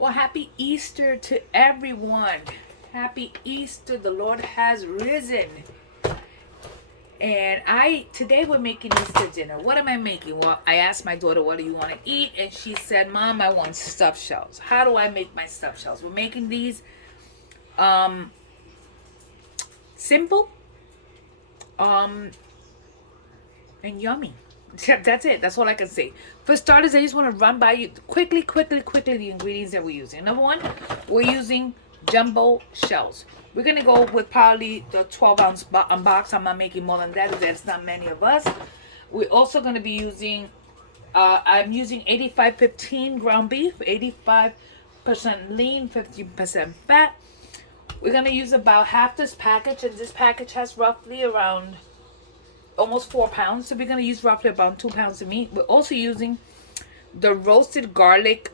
Well, happy Easter to everyone. Happy Easter. The Lord has risen. And today we're making Easter dinner. What am I making? Well, I asked my daughter, what do you want to eat? And she said, Mom, I want stuffed shells. How do I make my stuffed shells? We're making these simple and yummy. That's it. That's all I can say. For starters, I just want to run by you quickly the ingredients that we're using. Number one, we're using jumbo shells. We're going to go with probably the 12-ounce box. I'm not making more than that. There's not many of us. We're also going to be using, I'm using 85-15 ground beef, 85% lean, 15% fat. We're going to use about half this package, and this package has roughly around almost 4 pounds, so we're going to use roughly about 2 pounds of meat. We're also using the roasted garlic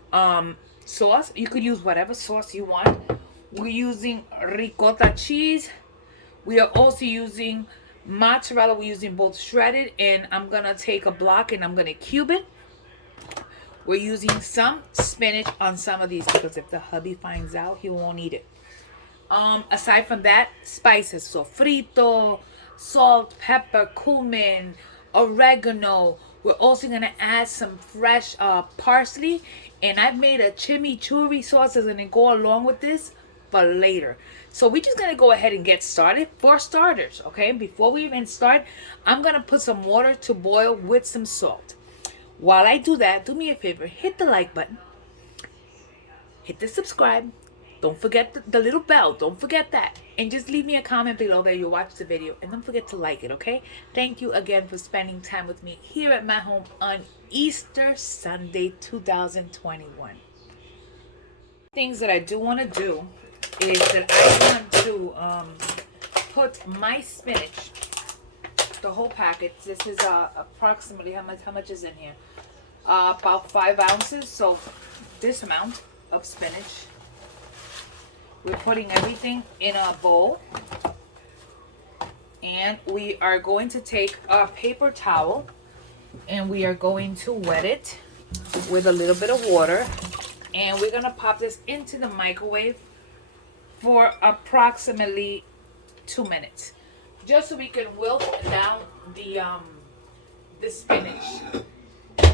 sauce. You could use whatever sauce you want. We're using ricotta cheese. We are also using mozzarella. We're using both shredded, and I'm going to take a block and I'm going to cube it. We're using some spinach on some of these because if the hubby finds out, he won't eat it. Aside from that, spices, sofrito, salt, pepper, cumin, oregano. We're also going to add some fresh parsley. And I've made a chimichurri sauce that's going to go along with this for later. So we're just going to go ahead and get started. For starters, okay, before we even start, I'm going to put some water to boil with some salt. While I do that, do me a favor, hit the like button. Hit the subscribe. Don't forget the little bell. Don't forget that. And just leave me a comment below that you watched the video. And don't forget to like it, okay? Thank you again for spending time with me here at my home on Easter Sunday 2021. Things that I do want to do is that I want to put my spinach, the whole packet. This is approximately, how much is in here? About 5 ounces. So this amount of spinach. We're putting everything in a bowl, and we are going to take a paper towel and we are going to wet it with a little bit of water, and we're going to pop this into the microwave for approximately 2 minutes, just so we can wilt down the spinach.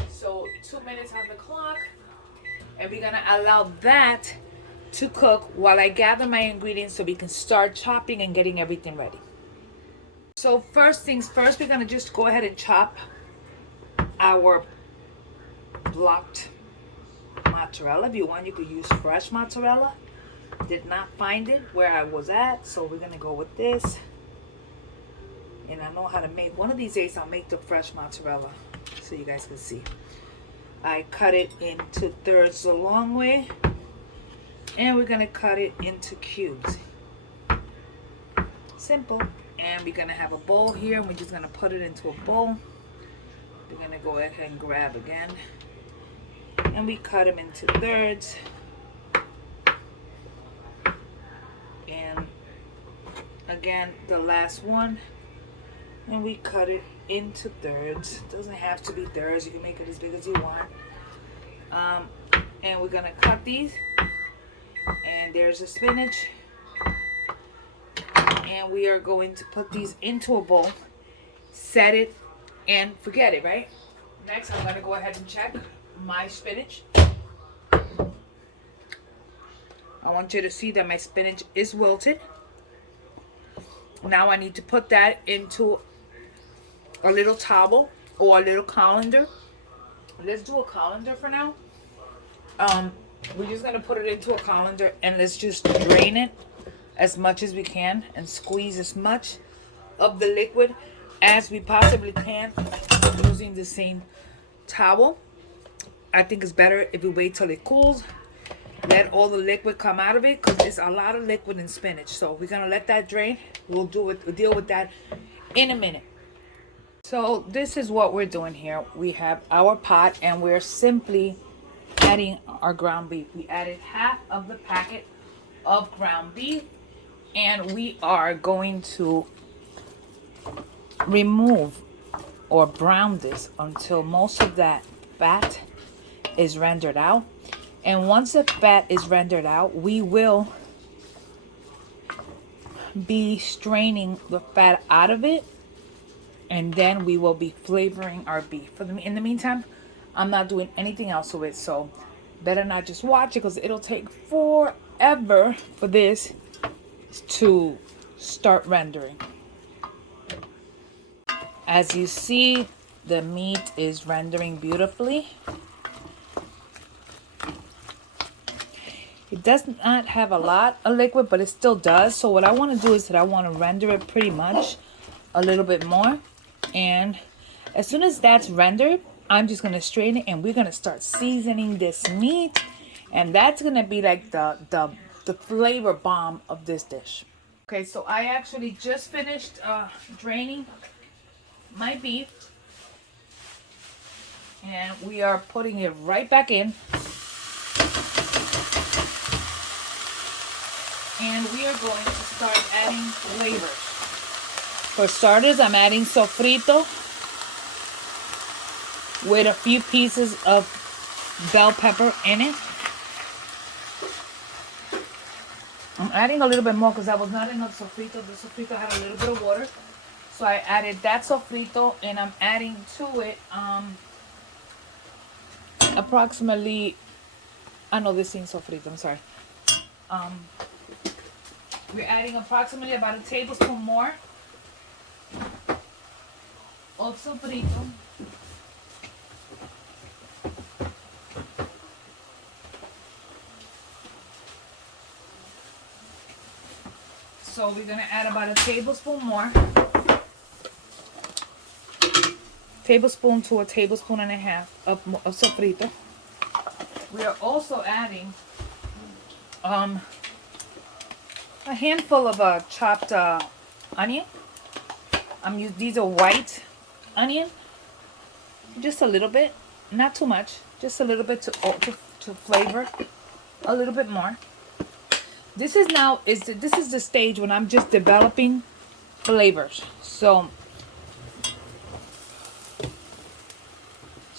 So 2 minutes on the clock, and we're going to allow that to cook while I gather my ingredients so we can start chopping and getting everything ready. So first things first, we're gonna just go ahead and chop our blocked mozzarella. If you want, you could use fresh mozzarella. Did not find it where I was at, so we're gonna go with this. And I know how to make, one of these days I'll make the fresh mozzarella so you guys can see. I cut it into thirds the long way, and we're gonna cut it into cubes. Simple. And we're gonna have a bowl here, and we're just gonna put it into a bowl. We're gonna go ahead and grab again, and we cut them into thirds. And again, the last one, and we cut it into thirds. Doesn't have to be thirds, you can make it as big as you want. And we're gonna cut these. And there's the spinach, and we are going to put these into a bowl, set it, and forget it, right? Next, I'm going to go ahead and check my spinach. I want you to see that my spinach is wilted. Now I need to put that into a little towel or a little colander. Let's do a colander for now. We're just going to put it into a colander, and let's just drain it as much as we can and squeeze as much of the liquid as we possibly can using the same towel. I think it's better if we wait till it cools. Let all the liquid come out of it because there's a lot of liquid in spinach. So we're going to let that drain. We'll deal with that in a minute. So this is what we're doing here. We have our pot, and we're simply adding our ground beef. We added half of the packet of ground beef, and we are going to remove or brown this until most of that fat is rendered out. And once the fat is rendered out, we will be straining the fat out of it, and then we will be flavoring our beef. In the meantime, I'm not doing anything else with it, so better not just watch it, because it'll take forever for this to start rendering. As you see, the meat is rendering beautifully. It does not have a lot of liquid, but it still does. So what I want to do is that I want to render it pretty much a little bit more. And as soon as that's rendered, I'm just going to strain it, and we're going to start seasoning this meat. And that's going to be like the flavor bomb of this dish. Okay, so I actually just finished draining my beef. And we are putting it right back in. And we are going to start adding flavors. For starters, I'm adding sofrito with a few pieces of bell pepper in it. I'm adding a little bit more because that was not enough sofrito. The sofrito had a little bit of water. So I added that sofrito, and I'm adding to it approximately, I know this ain't sofrito, I'm sorry. We're adding approximately about a tablespoon more of sofrito. So we're going to add about a tablespoon more. Tablespoon to a tablespoon and a half of sofrito. We are also adding a handful of chopped onion. These are white onion. Just a little bit, not too much. Just a little bit to flavor a little bit more. This is the stage when I'm just developing flavors. So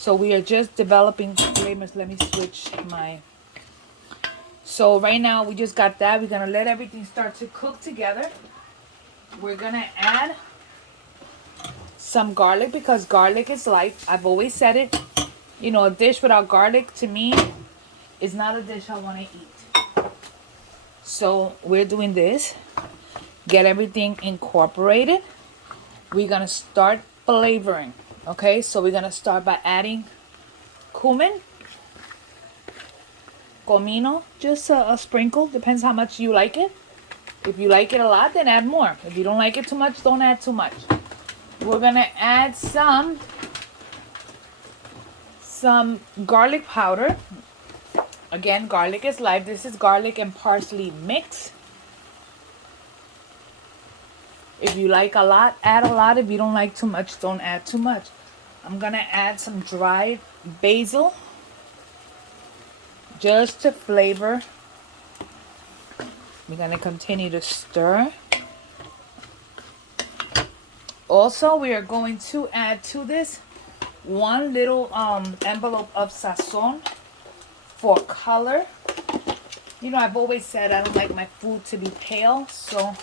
we are just developing flavors. Let me switch my... So right now we just got that. We're going to let everything start to cook together. We're going to add some garlic because garlic is life. I've always said it. You know, a dish without garlic to me is not a dish I want to eat. So we're doing this. Get everything incorporated. We're going to start flavoring. Okay, so we're going to start by adding cumin. Comino, just a sprinkle. Depends how much you like it. If you like it a lot, then add more. If you don't like it too much, don't add too much. We're going to add some garlic powder. Again, garlic is life. This is garlic and parsley mix. If you like a lot, add a lot. If you don't like too much, don't add too much. I'm going to add some dried basil just to flavor. We're going to continue to stir. Also, we are going to add to this one little envelope of Sazon for color. You know, I've always said I don't like my food to be pale, so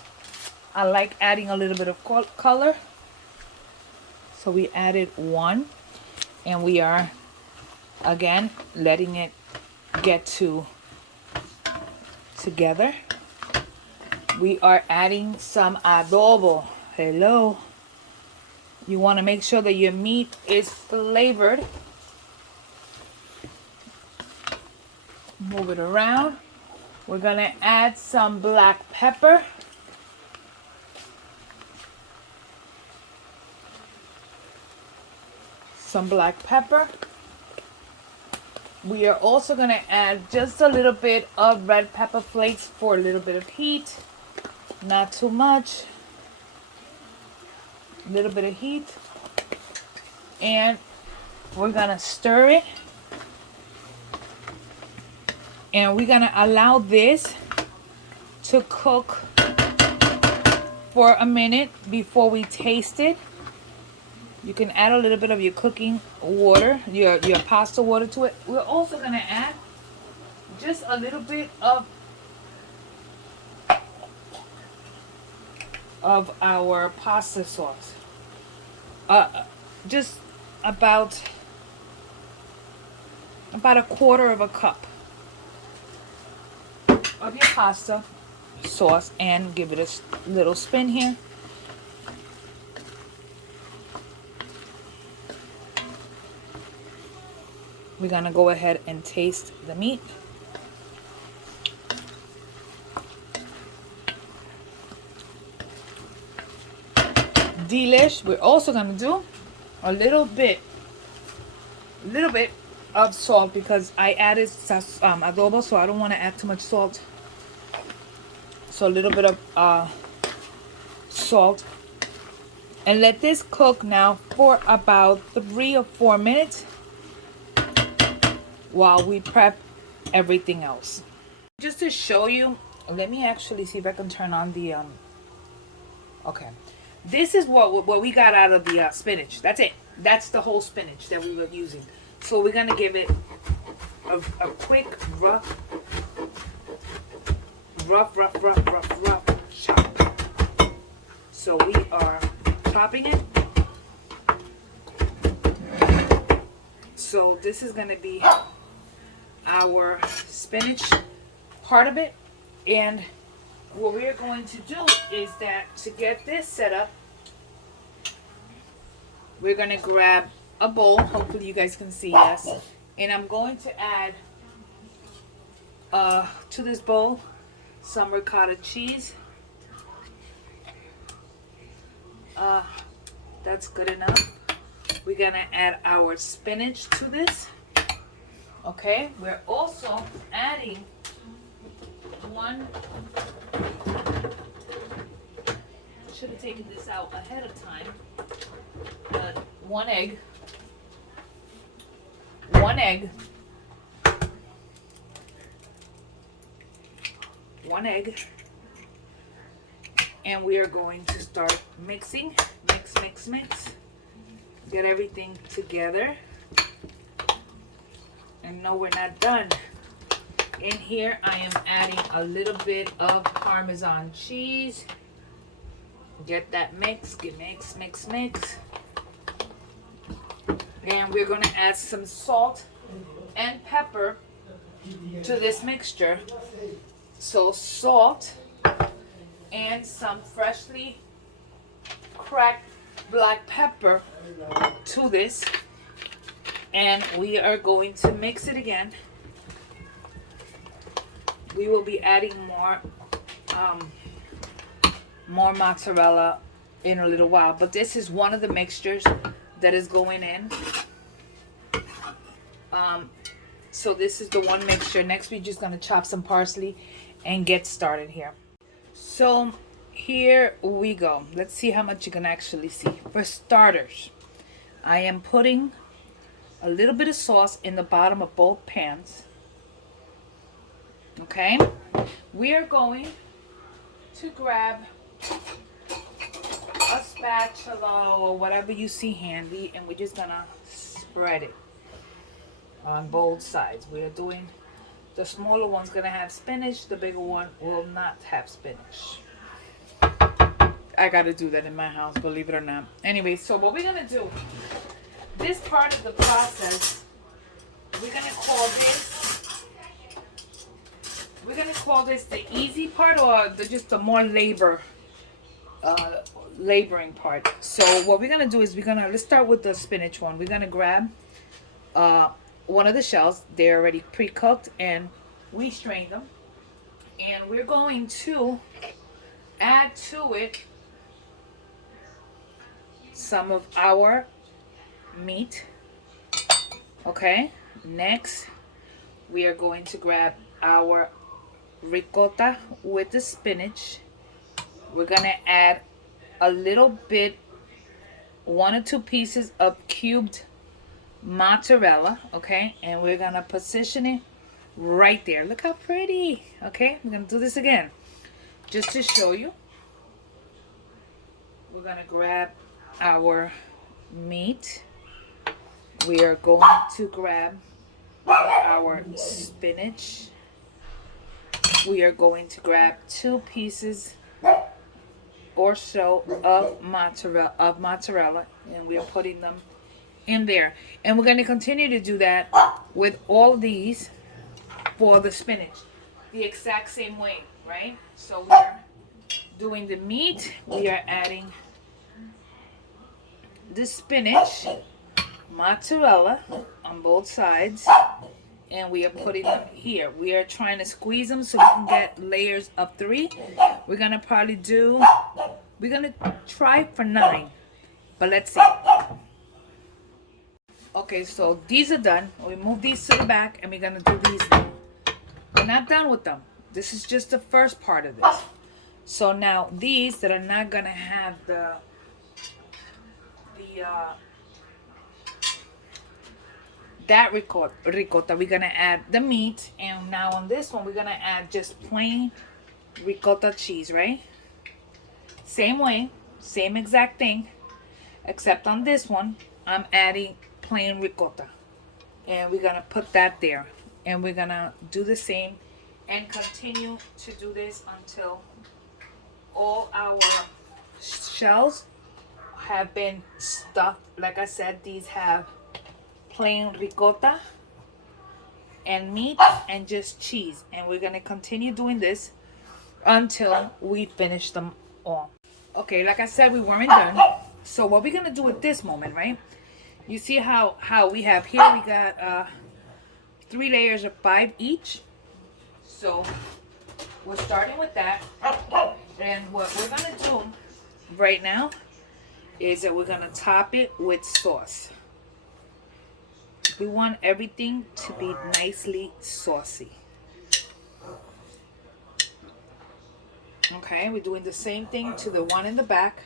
I like adding a little bit of color. So we added one, and we are again letting it get together. We are adding some adobo. Hello. You want to make sure that your meat is flavored. Move it around. We're going to add some black pepper. Some black pepper. We are also going to add just a little bit of red pepper flakes for a little bit of heat. Not too much. A little bit of heat. And we're going to stir it. And we're going to allow this to cook for a minute before we taste it. You can add a little bit of your cooking water, your pasta water to it. We're also going to add just a little bit of our pasta sauce. Just about a quarter of a cup of your pasta sauce, and give it a little spin here. We're gonna go ahead and taste the meat. Delish. We're also gonna do a little bit of salt because I added adobo, so I don't want to add too much salt. So a little bit of salt, and let this cook now for about 3 or 4 minutes while we prep everything else. Just to show you, let me actually see if I can turn on the okay. This is what we got out of the spinach. That's it. That's the whole spinach that we were using. So we're gonna give it a quick rough chop. So we are chopping it. So this is gonna be our spinach part of it, and what we're going to do is that to get this set up, we're going to grab a bowl. Hopefully you guys can see, yes. And I'm going to add to this bowl some ricotta cheese. That's good enough. We're going to add our spinach to this. Okay, we're also adding should have taken this out ahead of time. One egg, and we are going to start mixing. Mix. Get everything together. And no, we're not done. In here, I am adding a little bit of Parmesan cheese. Get that mix. And we're going to add some salt and pepper to this mixture. So salt and some freshly cracked black pepper to this. And we are going to mix it again. We will be adding more mozzarella in a little while, but this is one of the mixtures that is going in. So this is the one mixture. Next, we're just gonna chop some parsley and get started here. So here we go. Let's see how much you can actually see. For starters, I am putting a little bit of sauce in the bottom of both pans. Okay, we are going to grab a spatula or whatever you see handy, and we're just gonna spread it on both sides. We are doing, the smaller one's gonna have spinach, the bigger one will not have spinach. I gotta do that in my house, believe it or not. Anyway, so what we're gonna do, this part of the process, we're gonna call this the easy part, or just the more laboring part. So what we're gonna do is let's start with the spinach one. We're gonna grab one of the shells. They're already pre-cooked and we strained them, and we're going to add to it some of our meat. Okay, next we are going to grab our ricotta with the spinach. We're gonna add a little bit, 1 or 2 pieces of cubed mozzarella. Okay, and we're gonna position it right there. Look how pretty. Okay, we're gonna do this again just to show you. We're gonna grab our meat. We are going to grab our spinach. we are going to grab 2 pieces or so of mozzarella, and we are putting them in there. And we're going to continue to do that with all these for the spinach, the exact same way, right? So we're doing the meat, we are adding the spinach, mozzarella on both sides, and we are putting them here. We are trying to squeeze them so we can get layers of 3. We're gonna try for 9, but let's see. Okay, so these are done. We move these to the back, and we're gonna do these now. We're not done with them. This is just the first part of this. So now these that are not gonna have that ricotta, we're gonna add the meat, and now on this one we're gonna add just plain ricotta cheese, right? Same way, same exact thing, except on this one I'm adding plain ricotta, and we're gonna put that there, and we're gonna do the same and continue to do this until all our shells have been stuffed. Like I said, these have plain ricotta and meat and just cheese, and we're gonna continue doing this until we finish them all. Okay, like I said, we weren't done. So what we're gonna do at this moment, right? You see how we have here, we got 3 layers of 5 each. So we're starting with that, and what we're gonna do right now is that we're gonna top it with sauce. We want everything to be nicely saucy. Okay, we're doing the same thing to the one in the back.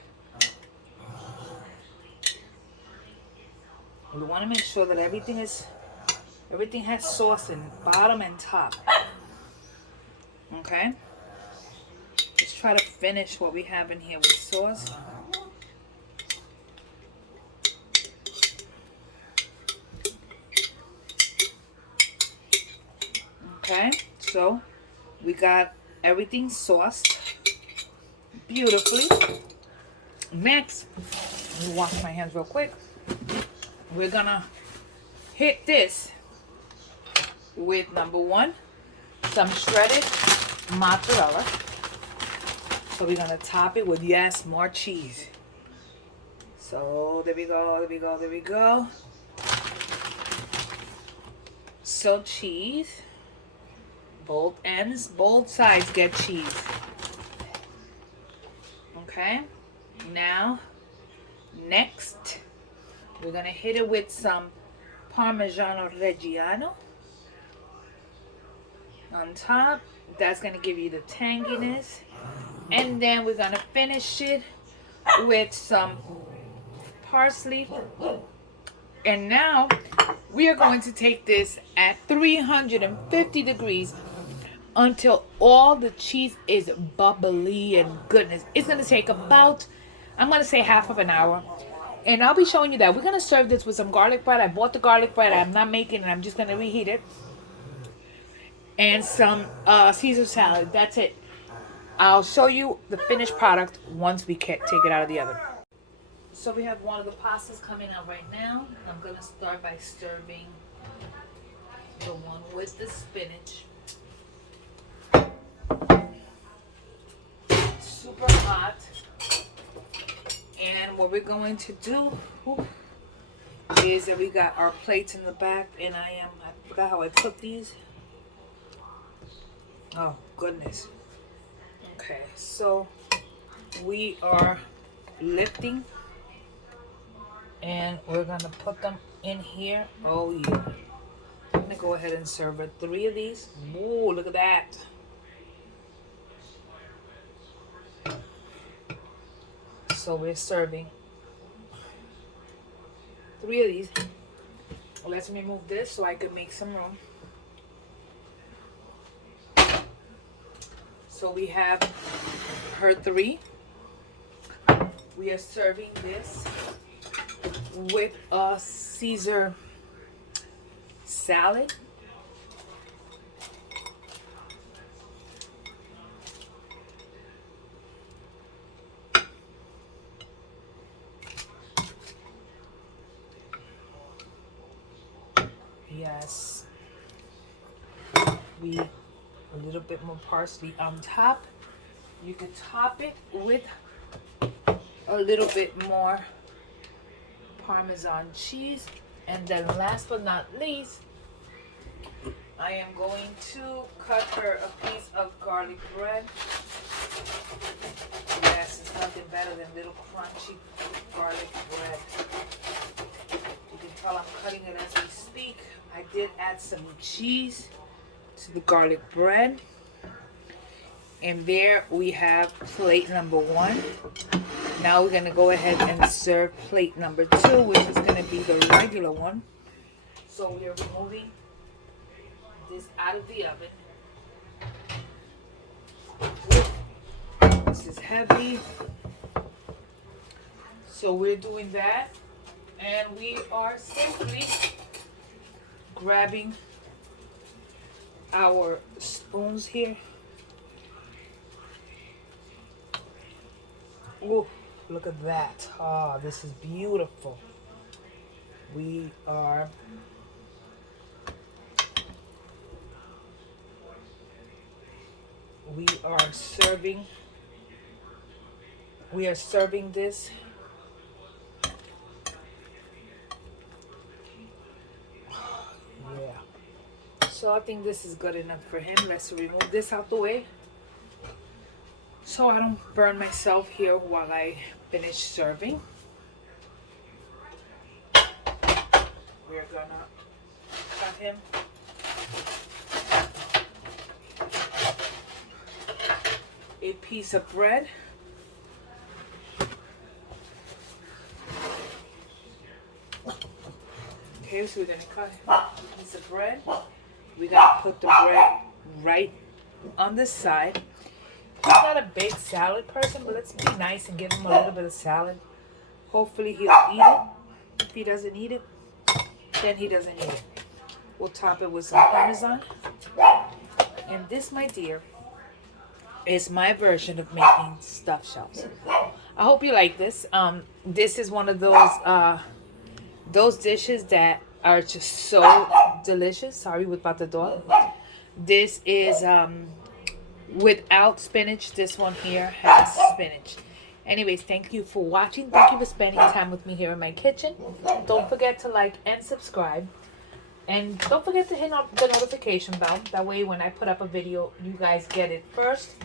We want to make sure that everything has sauce in bottom and top. Okay, let's try to finish what we have in here with sauce. Okay, so we got everything sauced beautifully. Next, let me wash my hands real quick. We're gonna hit this with number 1, some shredded mozzarella. So we're gonna top it with, yes, more cheese. So there we go. So cheese, both ends, both sides get cheese. Okay, now next we're gonna hit it with some Parmigiano Reggiano on top. That's gonna give you the tanginess, and then we're gonna finish it with some parsley. And now we are going to take this at 350 degrees until all the cheese is bubbly and goodness. It's going to take about, I'm going to say, half of an hour. And I'll be showing you that. We're going to serve this with some garlic bread. I bought the garlic bread. I'm not making it. I'm just going to reheat it. And some Caesar salad. That's it. I'll show you the finished product once we take it out of the oven. So we have one of the pastas coming out right now. I'm going to start by serving the one with the spinach. Super hot. And what we're going to do is that we got our plates in the back, and I forgot how I cook these. Oh goodness. Okay, so we are lifting, and we're gonna put them in here. Oh yeah. I'm gonna go ahead and serve 3 of these. Ooh, look at that. So we're serving 3 of these. Let me move this so I can make some room. So we have her 3. We are serving this with a Caesar salad. Yes. A little bit more parsley on top. You can top it with a little bit more Parmesan cheese. And then last but not least, I am going to cut her a piece of garlic bread. Yes, it's nothing better than little crunchy garlic bread. You can tell I'm cutting it as we speak. I did add some cheese to the garlic bread. And there we have plate number 1. Now we're going to go ahead and serve plate number 2, which is going to be the regular one. So we are removing this out of the oven. This is heavy. So we're doing that. And we are simply grabbing our spoons here. Oh, look at that. Oh, this is beautiful. We are serving this. Yeah. So I think this is good enough for him. Let's remove this out the way so I don't burn myself here while I finish serving. We're gonna cut him a piece of bread. Okay, so we're gonna cut a piece of bread. We gotta put the bread right on the side. He's not a big salad person, but let's be nice and give him a little bit of salad. Hopefully he'll eat it. If he doesn't eat it, then he doesn't eat it. We'll top it with some Parmesan. And this, my dear, is my version of making stuffed shells. I hope you like this. This is one of those dishes that are just so delicious. Sorry about the dog. This is without spinach. This one here has spinach. Anyways, thank you for watching. Thank you for spending time with me here in my kitchen. Don't forget to like and subscribe. And don't forget to hit the notification bell. That way when I put up a video, you guys get it first.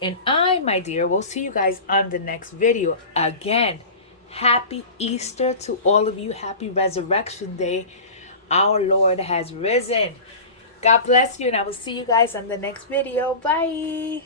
And I, my dear, will see you guys on the next video. Again, happy Easter to all of you. Happy Resurrection Day. Our Lord has risen. God bless you, and I will see you guys on the next video. Bye.